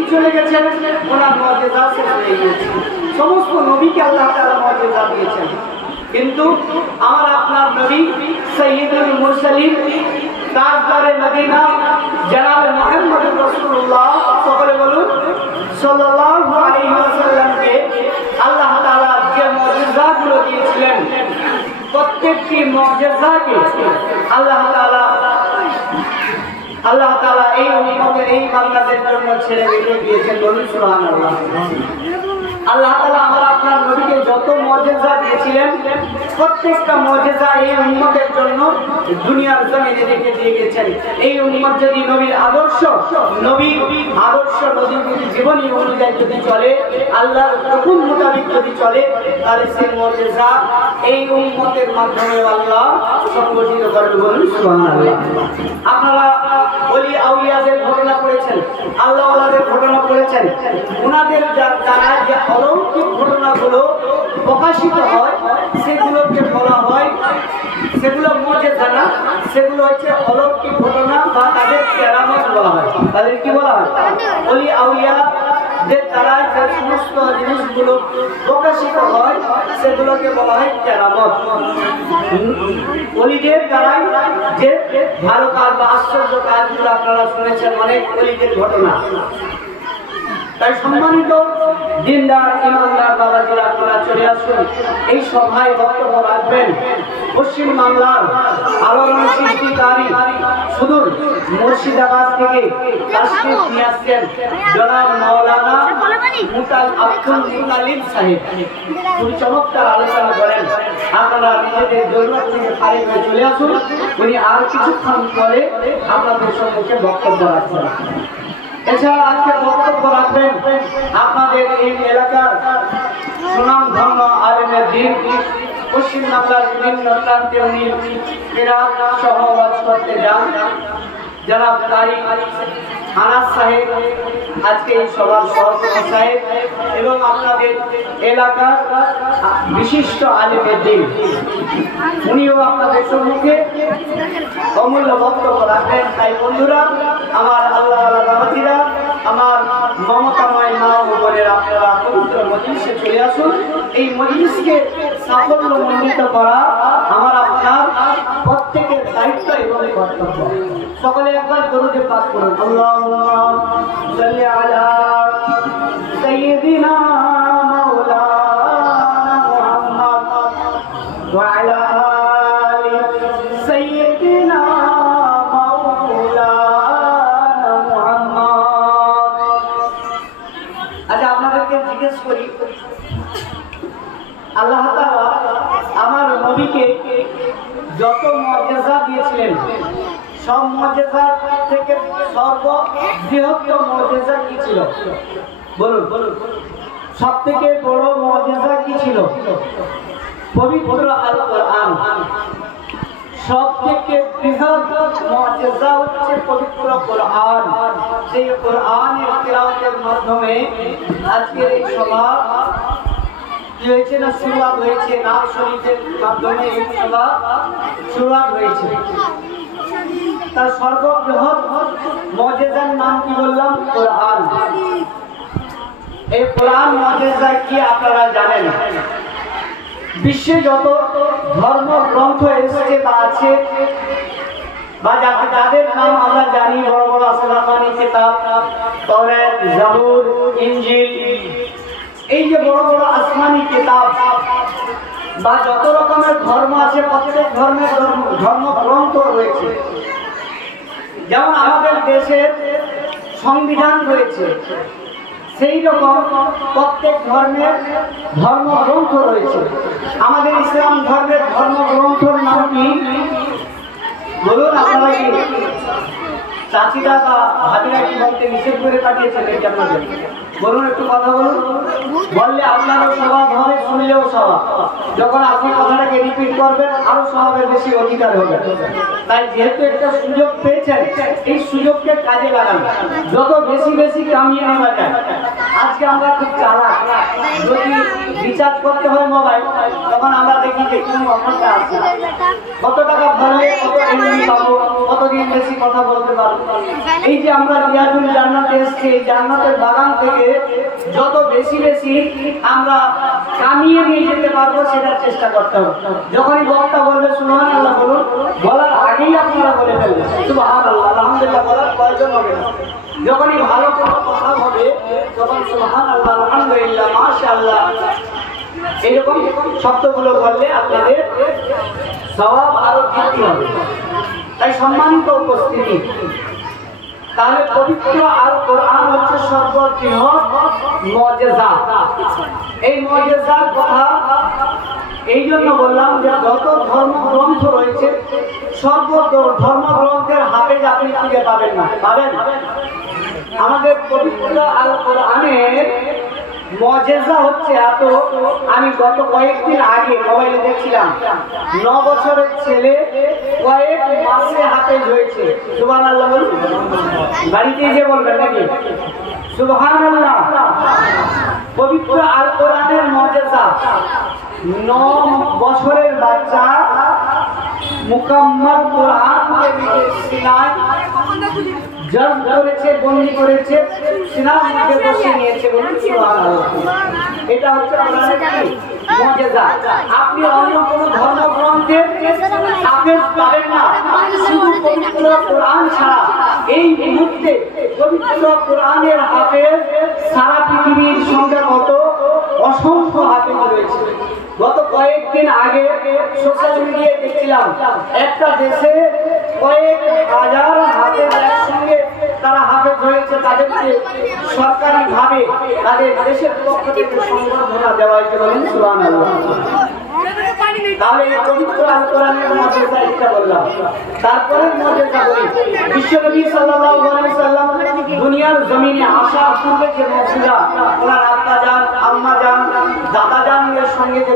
নবী চলে গেছেন, ওনার মুআজিজা শেষ হয়ে গেছে। সমস্ত নবীকে আল্লাহ তাআলা মুআজিজা দিয়েছেন, কিন্তু আমার আপনার নবী সাইয়্যিদুল মুরসালিন তাজদারে মদিনা জনাব মুহাম্মদুর রাসূলুল্লাহ সকলে বলুন সাল্লাল্লাহু আলাইহি ওয়াসাল্লামকে আল্লাহ তাআলা যে মুআজিজাগুলো দিয়েছিলেন, প্রত্যেকটি মুআজিজাকে আল্লাহ তাআলা এই উম্মতের এই বান্দাদের জন্য ছেড়ে রেখে দিয়েছেন। বলুন সুবহানাল্লাহ। আল্লাহ তাআলা আমার আপনার নবীকে যত মুআজিজা দিয়েছিলেন, প্রত্যেকটা মুআজিজা এই উম্মতের জন্য দুনিয়ার জমিনে রেখে দিয়ে গেছেন। এই উম্মত যদি নবীর আদর্শ নবীর জীবনী অনুযায়ী যদি চলে, আল্লাহর হুকুম মোতাবেক যদি চলে, তাহলে সেই মুআজিজা এই উম্মতের মাধ্যমে আল্লাহ সংগঠিত করবে। বলুন সুবহানাল্লাহ। আপনারা ওলি আউলিয়াদের ঘটনা পড়েছেন, আল্লাহ ওয়ালাদের ঘটনা পড়েছেন। ওনাদের দ্বারা যে অলৌকিক ঘটনাগুলো প্রকাশিত হয়, সেগুলোকে বলা হয়, সেগুলো মুআজিজা না, সেগুলো হচ্ছে অলৌকিক ঘটনা বা তাদের কেরামত বলা হয়। তাদের কি বলা হয়? ওলি আউলিয়াদের দ্বারা যে সমস্ত জিনিসগুলো প্রকাশিত হয়, সেগুলোকে বলা হয় কেরামত। ওলিদের দ্বারা যে ভালো কাজ বা আশ্চর্য কাজগুলো আপনারা শুনেছেন, অনেক ওলিদের ঘটনা। তাই সম্মানিত দিনদার ইমানদার বাবাজিরা, আপনারা চলে আসুন, এই সভায় বক্তব্য রাখবেন পশ্চিম বাংলার আলোড়ন সৃষ্টিকারী সুদূর মুর্শিদাবাদ থেকে তাশরীফ নিয়ে আসছেন জনাব মাওলানা আব্দুল মুতালিব সাহেব। খুব চমৎকার আলোচনা করেন। আপনারা নিজেদের জরুরত থেকে ফারিগ হয়ে চলে আসুন। উনি আর কিছুক্ষণ পরে আপনাদের সম্মুখে বক্তব্য রাখবেন। এছাড়া আজকে বক্তব্য রাখবেন আপনাদের এই এলাকার সুনামধন্য আলেমের দিন, পশ্চিম বাংলার বিভিন্ন প্রান্তে উনি কেরাত সহ ওয়াজ করতে যান, জনাব কারি আনাস সাহেব আজকে এই সভার সভাপতি সাহেব এবং আপনাদের এলাকার বিশিষ্ট আলেমের দিন, উনিও আপনাদের সম্মুখে অমূল্য বক্তব্য রাখবেন। তাই বন্ধুরা, আমার আল্লাহ বাবাজিরা, আমার মমতাময় মা ও বোনেরা, আপনারা পবিত্র মজলিসে চলে আসুন। এই মজলিসকে সাফল্যমণ্ডিত করা আমার আপনার প্রত্যেকের দায়িত্ব এবং কর্তব্য। সকলে একবার দরুদে পাঠ করুন। আল্লাহুম্মা সাল্লি আলা সাইয়্যিদিনা মাওলানা মুহাম্মদ ওয়া আলা আলি সাইয়্যিদিনা মাওলানা মুহাম্মদ। আচ্ছা, আপনাদেরকে জিজ্ঞেস করি, আল্লাহ তাআলা আমার নবীকে যত মুআজিজা দিয়েছিলেন, সব মুআজিজা থেকে সর্ববৃহৎ মুআজিজা কি ছিল? বলুন, সব থেকে বড় মুআজিজা কি ছিল? পবিত্র আল কোরআন। সব থেকে বৃহৎ মুআজিজা হচ্ছে পবিত্র কোরআন। সেই কোরআনের তিলাওয়াতের মাধ্যমে আজকের এই সভা কি হয়েছে না শুরুয়াত হয়েছে। নাম শরীফের মাধ্যমে এই সভা শুরুয়াত হয়েছে। তার সর্ববৃহৎ মুআজিজার নাম কি বললাম? কোরআন। এই কোরআন মুআজিজা কি আপনারা জানেন? বিশ্বে যত ধর্মগ্রন্থ এসেছে বা আছে, বা যাদের নাম আমরা জানি, বড় বড় আসমানি কিতাব, তাওরাত, জাবুর, ইনজিল, এই যে বড় বড় আসমানি কিতাব বা যত রকমের ধর্ম আছে, প্রত্যেক ধর্মের ধর্মগ্রন্থ রয়েছে। যেমন আমাদের দেশের সংবিধান রয়েছে, সেই রকম প্রত্যেক ধর্মের ধর্মগ্রন্থ রয়েছে। আমাদের ইসলাম ধর্মের ধর্মগ্রন্থের নাম কি বলুন? আপনারা কি চাচিরা বা ভাবিরা কি বলতে নিষেধ করে পাঠিয়েছেন এটা আপনাদের? বলুন, একটু কথা বলুন। বললে আপনারও স্বভাব হবে, শুনলেও স্বভাব। যখন আপনি কথাটাকে রিপিট করবেন, আরো স্বভাবের বেশি অধিকার হবে। তাই যেহেতু একটা সুযোগ পেয়েছেন, এই সুযোগকে কাজে লাগান, যত বেশি বেশি কামিয়ে নেওয়া যায়। আজকে আমরা খুব চালাক, যদি রিচার্জ করতে হয় মোবাইল তখন আমরা দেখি যে কোন অফারটা আছে, কত টাকা ভরলে কত এমবি পাবো, কতদিন বেশি কথা বলতে পারবো। এই যে আমরা রিয়াজুল জান্নাতে এসেছি, এই জান্নাতের বাগান থেকে যত বেশি বেশি আমরা কামিয়ে নিয়ে যেতে পারবো সেটার চেষ্টা করতে হবে। যখনই বক্তা বলবে সুবহানাল্লাহ বলুন, বলার আগেই আপনারা বলে ফেলবেন সুবহানাল্লাহ, আলহামদুলিল্লাহ বলার প্রয়োজন হবে না। যখনই ভালো কোনো কথা হবে তখন সুবহানাল্লাহ, আলহামদুলিল্লাহ, মাশাআল্লাহ এইরকম শব্দগুলো বললে আপনাদের সওয়াব আরো বৃদ্ধি হবে। তাই সম্মানিত উপস্থিতি, তাহলে পবিত্র আল কোরআন হচ্ছে সর্ববৃহৎ মুজিজা। এই মুজিজার কথা এই জন্য বললাম যে যত ধর্মগ্রন্থ রয়েছে সর্ব ধর্মগ্রন্থের হাফেজ আপনি খুঁজে পাবেন না, পাবেন? আমাদের পবিত্র আল কোরআনের মুজিজা হচ্ছে এত। আমি গত কয়েকদিন আগে মোবাইলে দেখছিলাম 9 বছরের ছেলে কয়েক মাসে হাফেজ হয়েছে। সুবহানাল্লাহ বলুন, বাড়িতে যে বলবেন নাকি সুবহানাল্লাহ। পবিত্র আল কোরআনের মুজিজা, 9 বছরের বাচ্চা মুকাম্মাল কোরআনকে সিনায় জব করেছে, বন্দী করেছে, সিনার মধ্যে বসিয়ে নিয়েছে। বলুন সুবহানাল্লাহ। এটা হচ্ছে কোরআনের কি মুজিজা। আপনি অন্য কোনো ধর্মগ্রন্থের হাফেজ পাবেন না, শুধু পবিত্র কোরআন ছাড়া। এই মুহূর্তে পবিত্র কোরআনের হাফেজ সারা পৃথিবীর সংখ্যা কত? অসংখ্য হাফেজ রয়েছে। গত কয়েকদিন আগে সোশ্যাল মিডিয়ায় দেখছিলাম একটা দেশে কয়েক হাজার হাফেজ একসঙ্গে তারা হাফেজ হয়েছে। তাদেরকে সরকারি ভাবে তাদের দেশের পক্ষ থেকে সংবর্ধনা দেওয়া হয়েছে। বলেন সুবহানাল্লাহ। তাহলে এই পবিত্র আল কোরআনের মুজিজা এটা বললাম। তারপরে মুজিজা বলি, বিশ্বনবী সাল্লাল্লাহু আলাইহি সাল্লাম দুনিয়ার জমিনে আসার পূর্বে যে মুজিজা, ওনার আব্বা জান, আম্মা জান, দাদা জানের সঙ্গে যে